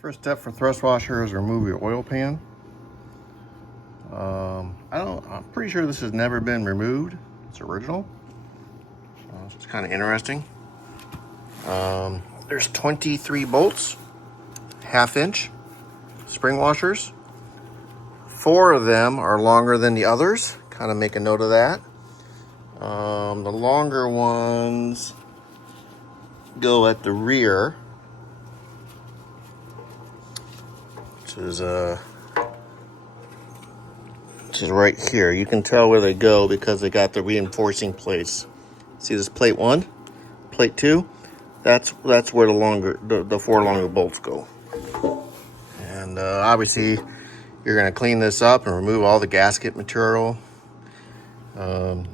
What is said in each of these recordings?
First step for thrust washer is remove your oil pan. I'm pretty sure this has never been removed. It's original. So it's kind of interesting. There's 23 bolts, 1/2 inch spring washers. 4 of them are longer than the others. Kind of make a note of that. The longer ones go at the rear, which is right here. You can tell where they go because they got the reinforcing plates. See this plate 1, plate 2? That's where the 4 longer bolts go. And obviously, you're gonna clean this up and remove all the gasket material.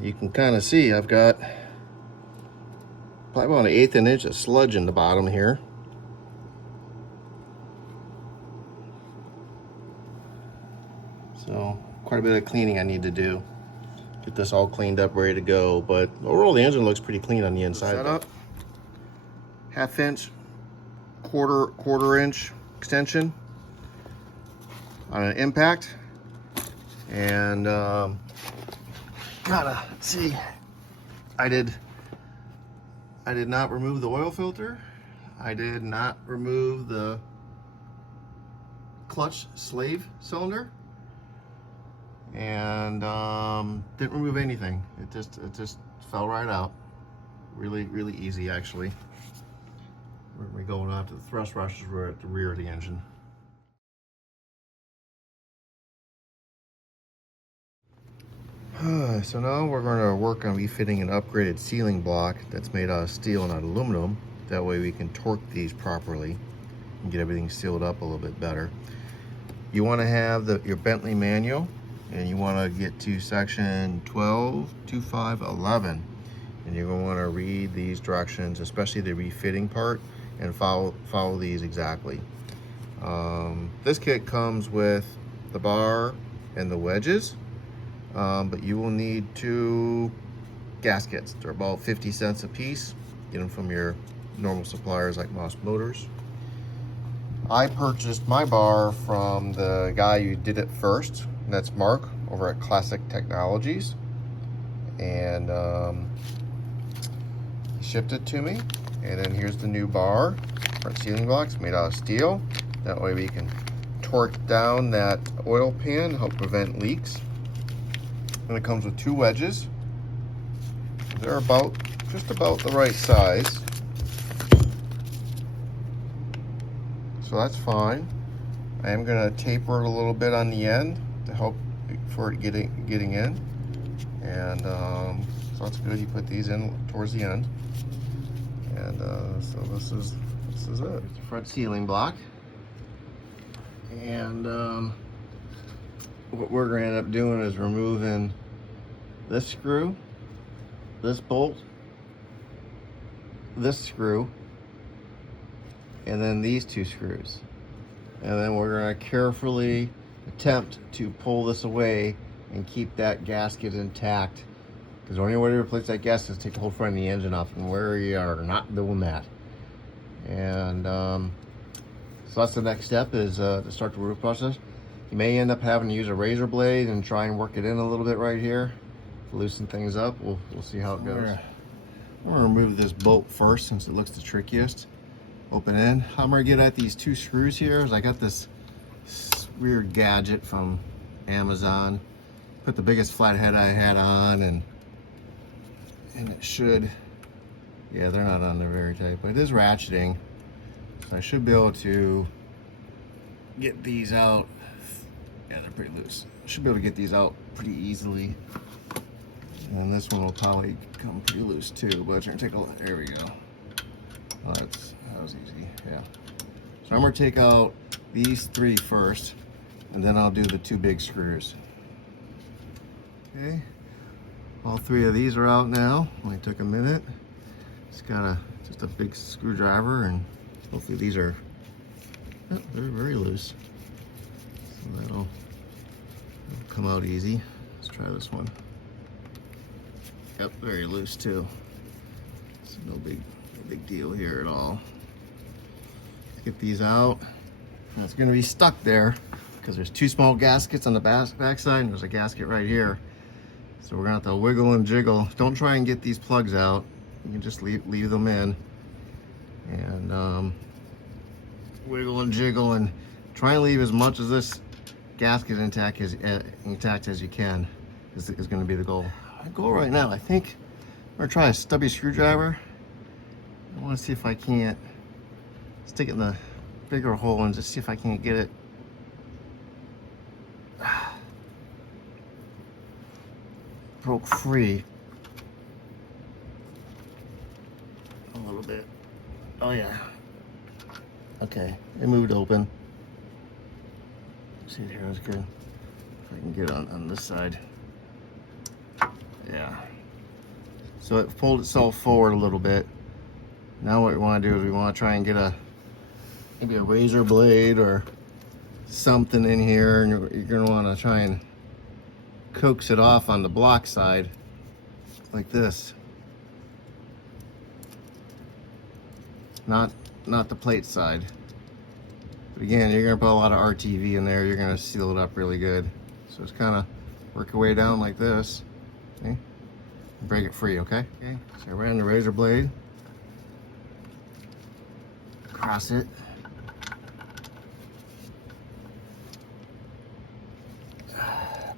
You can kind of see I've got probably about 1/8 inch of sludge in the bottom here. So quite a bit of cleaning I need to do. Get this all cleaned up, ready to go. But overall, the engine looks pretty clean on the inside. Setup, 1/2 inch, quarter inch extension on an impact, and gotta see. I did not remove the oil filter. I did not remove the clutch slave cylinder, and didn't remove anything. It just fell right out. Really easy, actually. We're going on to the thrust washers. We're at the rear of the engine. So now we're going to work on refitting an upgraded sealing block that's made out of steel and not aluminum. That way we can torque these properly and get everything sealed up a little bit better. You want to have your Bentley manual, and you want to get to section 12.25.11, and you're going to want to read these directions, especially the refitting part, and follow these exactly. This kit comes with the bar and the wedges. But you will need 2 gaskets. They're about 50 cents a piece. Get them from your normal suppliers like Moss Motors. I purchased my bar from the guy who did it first, and that's Marc over at Classic Technologies. And he shipped it to me. And then here's the new bar, front sealing blocks made out of steel. That way we can torque down that oil pan, help prevent leaks. And it comes with 2 wedges. They're just about the right size. So that's fine. I am gonna taper it a little bit on the end to help for it getting in. And so that's good. You put these in towards the end. And so this is it. It's the front sealing block. And what we're going to end up doing is removing this screw, this bolt, this screw, and then these 2 screws. And then we're going to carefully attempt to pull this away and keep that gasket intact, because the only way to replace that gasket is to take the whole front of the engine off, and we are not doing that. And so that's the next step, is to start the roof process. You may end up having to use a razor blade and try and work it in a little bit right here to loosen things up. We'll see how it goes. I'm gonna remove this bolt first since it looks the trickiest. Open in. How I'm gonna get at these 2 screws here is I got this weird gadget from Amazon. Put the biggest flathead I had on, and it should, yeah, they're not on there very tight, but it is ratcheting. So I should be able to get these out. Yeah, they're pretty loose. I should be able to get these out pretty easily. And this one will probably come pretty loose too, but you're gonna take a look. There we go. Oh, that was easy, yeah. So I'm gonna take out these 3 first, and then I'll do the 2 big screws. Okay, all 3 of these are out now. Only took a minute. It's got just a big screwdriver, and hopefully these are, oh, they're very loose. So that'll come out easy. Let's try this one. Yep, very loose too. It's no big deal here at all. Get these out. And it's going to be stuck there because there's two small gaskets on the back side and there's a gasket right here. So we're going to have to wiggle and jiggle. Don't try and get these plugs out. You can just leave them in. And wiggle and jiggle and try and leave as much of this gasket intact as you can is going to be the goal. My goal right now, I think I'm going to try a stubby screwdriver. I want to see if I can't stick it in the bigger hole and just see if I can't get it broke free a little bit. Oh yeah. Okay, it moved open. See here, that's good. If I can get on this side. Yeah. So it pulled itself forward a little bit. Now what we want to do is we want to try and get maybe a razor blade or something in here, and you're going to want to try and coax it off on the block side like this. Not the plate side. But again, you're going to put a lot of RTV in there. You're going to seal it up really good. So it's kind of work your way down like this. Okay? Break it free, okay? Okay. So I ran the razor blade across it.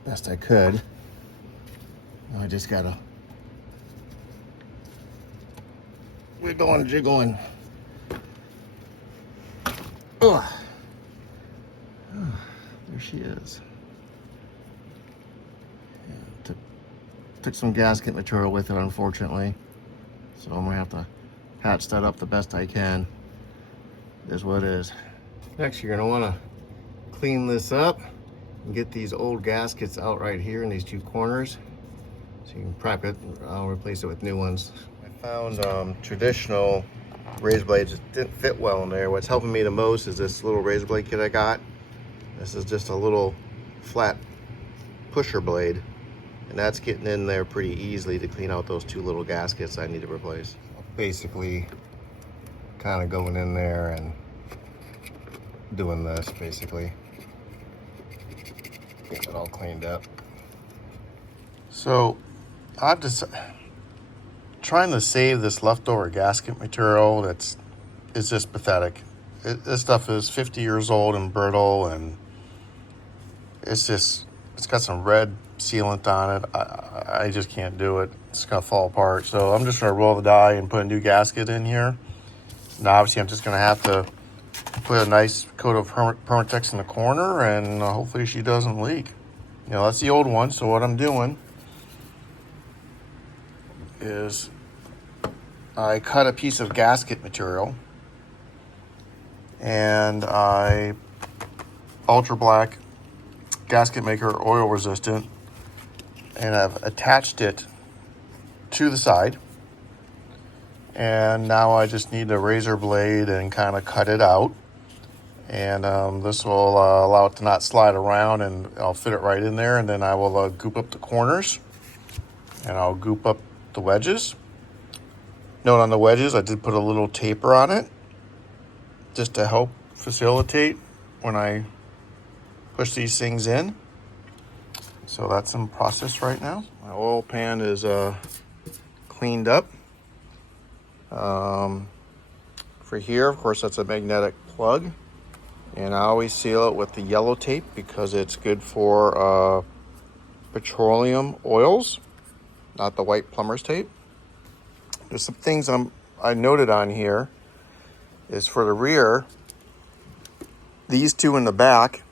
Best I could. Now I just gotta wiggle and jiggle and there she is. Yeah, took some gasket material with her, unfortunately, so I'm gonna have to patch that up the best I can. It is what it is. Next, you're gonna want to clean this up and get these old gaskets out right here in these two corners, so you can prep it. I'll replace it with new ones. I found traditional razor blades that didn't fit well in there. What's helping me the most is this little razor blade kit I got. This is just a little flat pusher blade, and that's getting in there pretty easily to clean out those two little gaskets I need to replace. Basically kind of going in there and doing this, basically getting it all cleaned up. So I've just trying to save this leftover gasket material is just pathetic. This stuff is 50 years old and brittle, and it's got some red sealant on it. I just can't do it. It's gonna fall apart. So I'm just gonna roll the die and put a new gasket in here. Now obviously I'm just gonna have to put a nice coat of Permatex in the corner, and hopefully she doesn't leak. You know, that's the old one. So what I'm doing is I cut a piece of gasket material, and I ultra black gasket maker, oil resistant, and I've attached it to the side. And now I just need a razor blade and kind of cut it out. And this will allow it to not slide around, and I'll fit it right in there. And then I will goop up the corners, and I'll goop up the wedges. Note on the wedges, I did put a little taper on it just to help facilitate when I push these things in. So that's in process right now. My oil pan is cleaned up. For here, of course, that's a magnetic plug, and I always seal it with the yellow tape because it's good for petroleum oils, not the white plumber's tape. There's some things I noted on here is for the rear, these two in the back,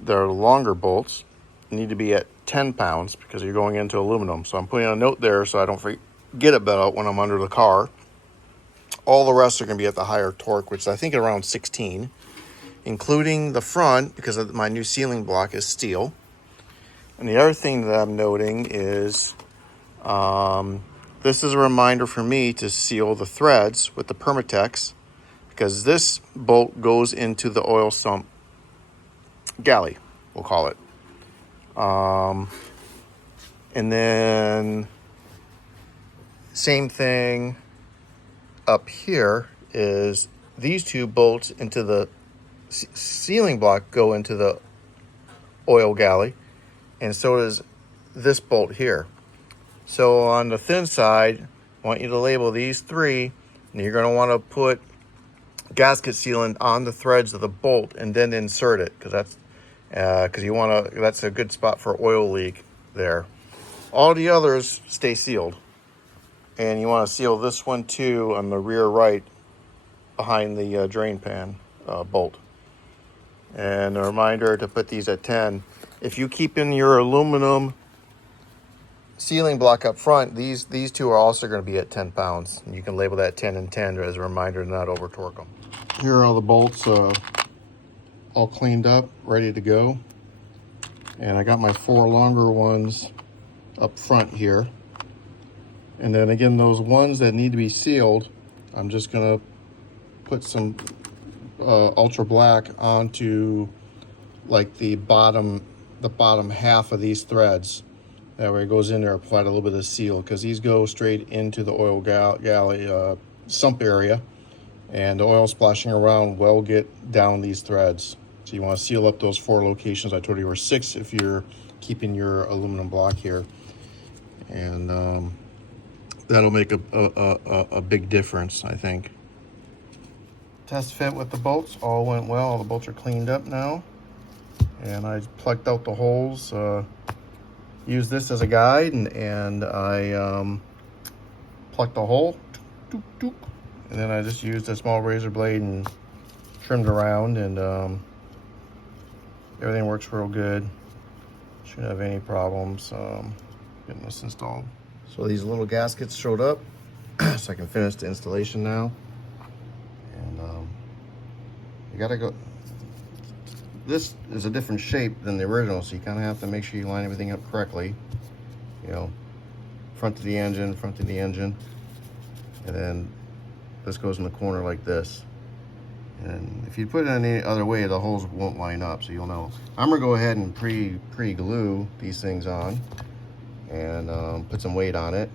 they're longer bolts, need to be at 10 pounds because you're going into aluminum. So I'm putting a note there so I don't forget about it when I'm under the car. All the rest are going to be at the higher torque, which I think around 16, including the front, because my new sealing block is steel. And the other thing that I'm noting is this is a reminder for me to seal the threads with the Permatex, because this bolt goes into the oil sump galley, we'll call it. And then same thing up here is these two bolts into the sealing block go into the oil galley, and so does this bolt here. So on the thin side, I want you to label these 3, and you're going to want to put gasket sealant on the threads of the bolt and then insert it, because that's a good spot for oil leak there. All the others stay sealed, and you want to seal this one too on the rear right behind the drain pan bolt. And a reminder to put these at 10. If you keep in your aluminum sealing block up front, these 2 are also going to be at 10 pounds. And you can label that 10 and 10 as a reminder to not over torque them. Here are all the bolts all cleaned up, ready to go. And I got my 4 longer ones up front here. And then again, those ones that need to be sealed, I'm just going to put some ultra black onto like the bottom half of these threads. That way it goes in there, apply a little bit of seal, because these go straight into the oil galley sump area, and the oil splashing around will get down these threads. So you want to seal up those 4 locations. I told you were 6 if you're keeping your aluminum block here, and that'll make a big difference, I think. Test fit with the bolts all went well. All the bolts are cleaned up now, and I plugged out the holes. Use this as a guide, and I plucked a hole, and then I just used a small razor blade and trimmed around, and everything works real good. Shouldn't have any problems getting this installed. So these little gaskets showed up, so I can finish the installation now. And you gotta go. This is a different shape than the original, so you kind of have to make sure you line everything up correctly. You know, front to the engine, and then this goes in the corner like this. And if you put it any other way, the holes won't line up, so you'll know. I'm gonna go ahead and pre-glue these things on and put some weight on it.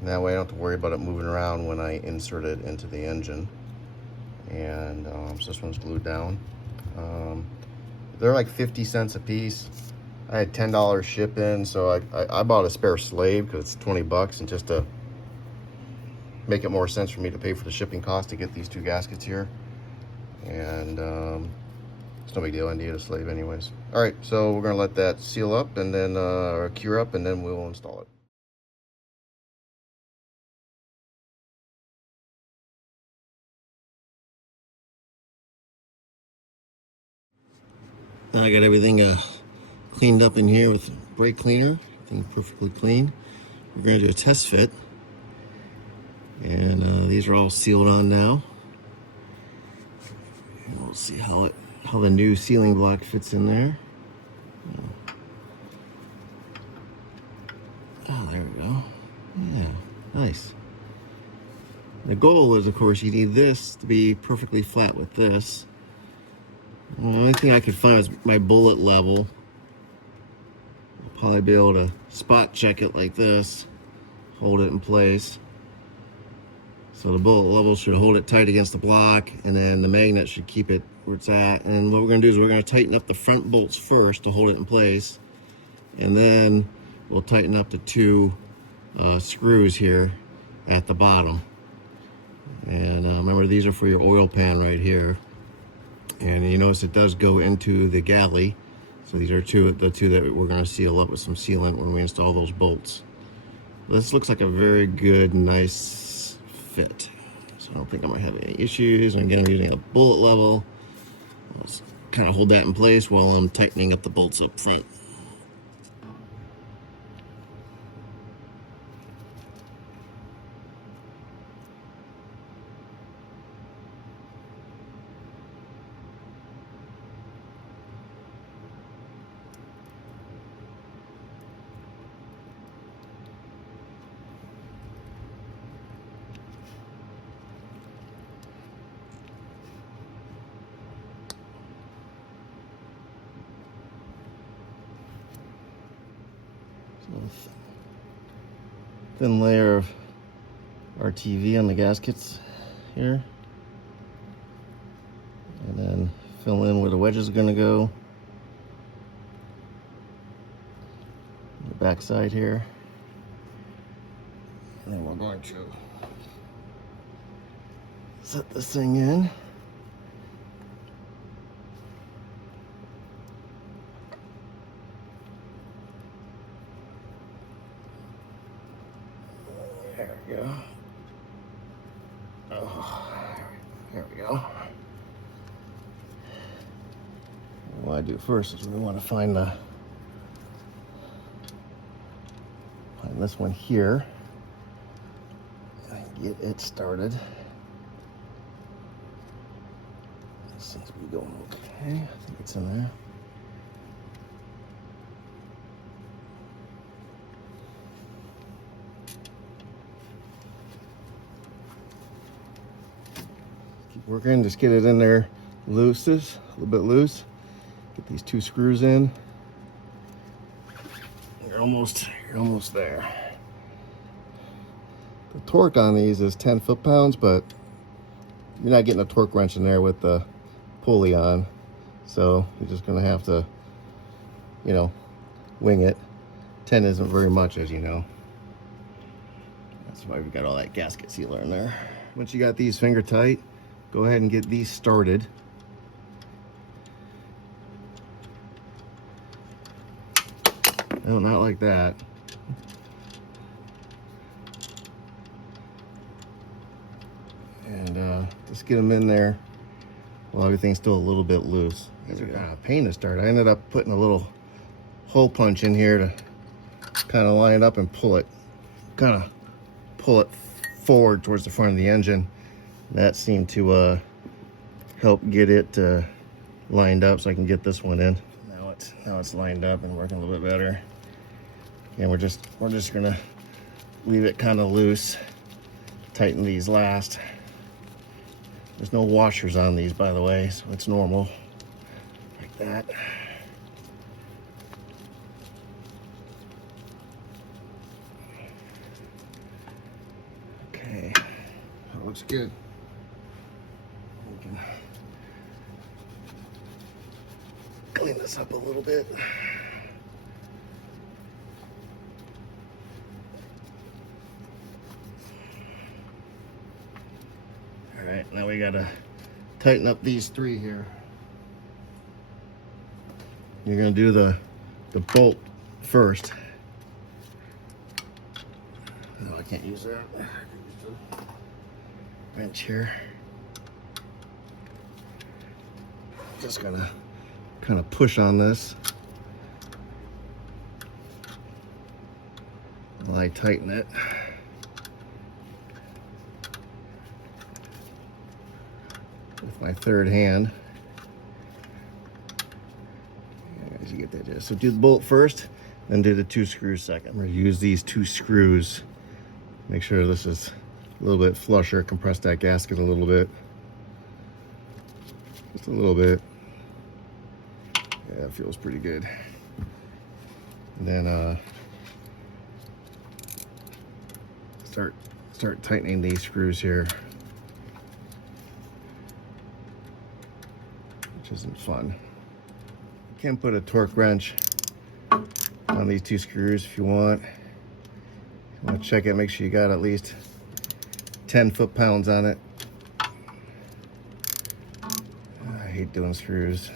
And that way I don't have to worry about it moving around when I insert it into the engine. And so this one's glued down. They're like 50 cents a piece. I had $10 shipping, so I bought a spare slave because it's 20 bucks, and just to make it more sense for me to pay for the shipping cost to get these 2 gaskets here. And it's no big deal, I need a slave anyways. All right, so we're gonna let that seal up and then cure up, and then we'll install it. Now I got everything cleaned up in here with brake cleaner, everything perfectly clean. We're going to do a test fit, and these are all sealed on now. And we'll see how the new sealing block fits in there. Oh, there we go. Yeah, nice. The goal is, of course, you need this to be perfectly flat with this. The only thing I could find was my bullet level. I'll probably be able to spot check it like this, hold it in place. So the bullet level should hold it tight against the block, and then the magnet should keep it where it's at. And what we're going to do is we're going to tighten up the front bolts first to hold it in place, and then we'll tighten up the 2 screws here at the bottom. And remember, these are for your oil pan right here. And you notice it does go into the galley. So these are the two that we're going to seal up with some sealant when we install those bolts. This looks like a very good, nice fit. So I don't think I'm going to have any issues. And again, I'm using a bullet level. Let's kind of hold that in place while I'm tightening up the bolts up front. Thin layer of RTV on the gaskets here, and then Fill in where the wedges are going to go. The back side here. And then we're going to set this thing in. There we go. Oh, there we go. What I do first is we want to find this one here and get it started. It seems to be going okay. I think it's in there. Keep working, just get it in there loose, a little bit loose. Get these 2 screws in. You're almost there. The torque on these is 10 foot-pounds, but you're not getting a torque wrench in there with the pulley on. So you're just gonna have to, you know, wing it. 10 isn't very much, as you know. That's why we got all that gasket sealer in there. Once you got these finger tight, go ahead and get these started. No, not like that. And just get them in there while everything's still a little bit loose. These are kind of a pain to start. I ended up putting a little hole punch in here to kind of line it up and pull it forward towards the front of the engine. That seemed to help get it lined up so I can get this one in. Now it's lined up and working a little bit better. And we're just gonna leave it kind of loose. Tighten these last. There's no washers on these, by the way, so it's normal. Like that. Okay, that looks good. We can clean this up a little bit. All right, now we gotta tighten up these 3 here. You're gonna do the bolt first. No, I can't use that. I can use the wrench here. Just gonna kind of push on this while I tighten it. With my 3rd hand. As you get that just. So do the bolt first, then do the 2 screws second. We're gonna use these 2 screws. Make sure this is a little bit flusher, compress that gasket a little bit. Just a little bit. Yeah, it feels pretty good. And then start tightening these screws here. Which isn't fun. You can put a torque wrench on these 2 screws if you want. If you want to check it, make sure you got at least 10 foot-pounds on it. I hate doing screws.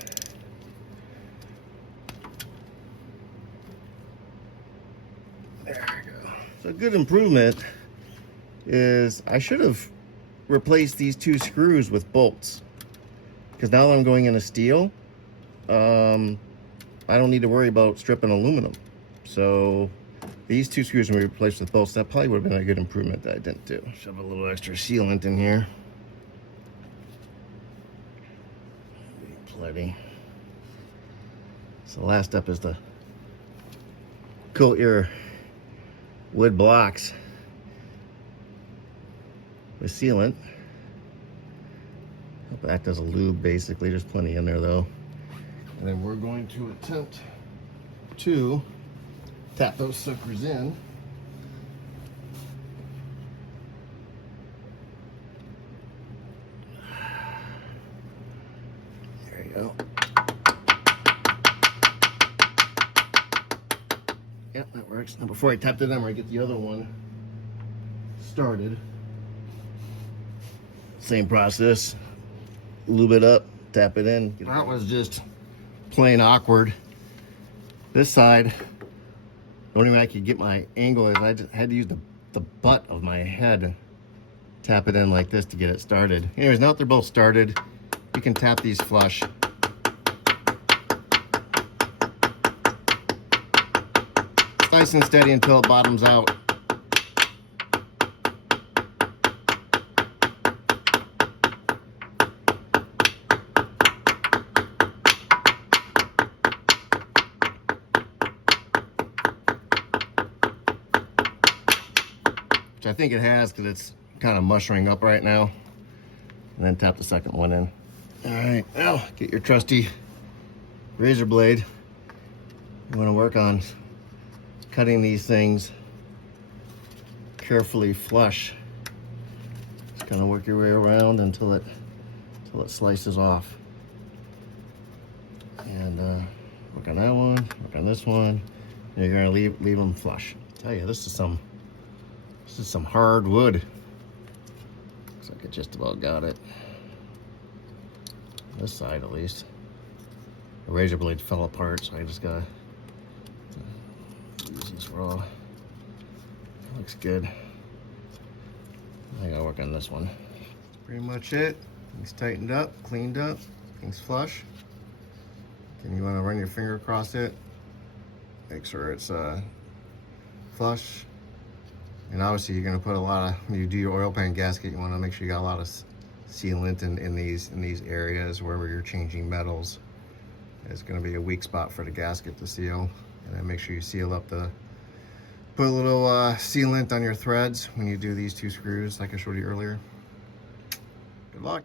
There we go. So a good improvement is I should have replaced these 2 screws with bolts. Because now that I'm going into steel, I don't need to worry about stripping aluminum. So these 2 screws are going to be replaced with bolts. That probably would have been a good improvement that I didn't do. Shove a little extra sealant in here. Plenty. So the last step is to coat your wood blocks with sealant. Act as a lube, basically. There's plenty in there though. And then we're going to attempt to tap those suckers in. There you go. Yep, that works. Now before I tap it, I'm gonna get the other one started. Same process. Lube it up, tap it in. That was just plain awkward. This side, the only way I could get my angle is I just had to use the butt of my head, tap it in like this to get it started. Anyways, now that they're both started, you can tap these flush. It's nice and steady until it bottoms out. Which I think it has because it's kind of mushering up right now. And then tap the second one in. All right, now get your trusty razor blade. You want to work on cutting these things carefully flush. Just kind of work your way around until it slices off. And work on that one, work on this one. And you're gonna leave them flush. I tell you, this is some hard wood. Looks like I just about got it. This side, at least. The razor blade fell apart, so I just gotta use this raw. Looks good. I gotta work on this one. That's pretty much it. Things tightened up, cleaned up, things flush. And you want to run your finger across it. Make sure it's flush. And obviously you're going to put a lot of, when you do your oil pan gasket, you want to make sure you got a lot of sealant in these areas wherever you're changing metals. It's going to be a weak spot for the gasket to seal. And then make sure you seal up put a little sealant on your threads when you do these two screws like I showed you earlier. Good luck.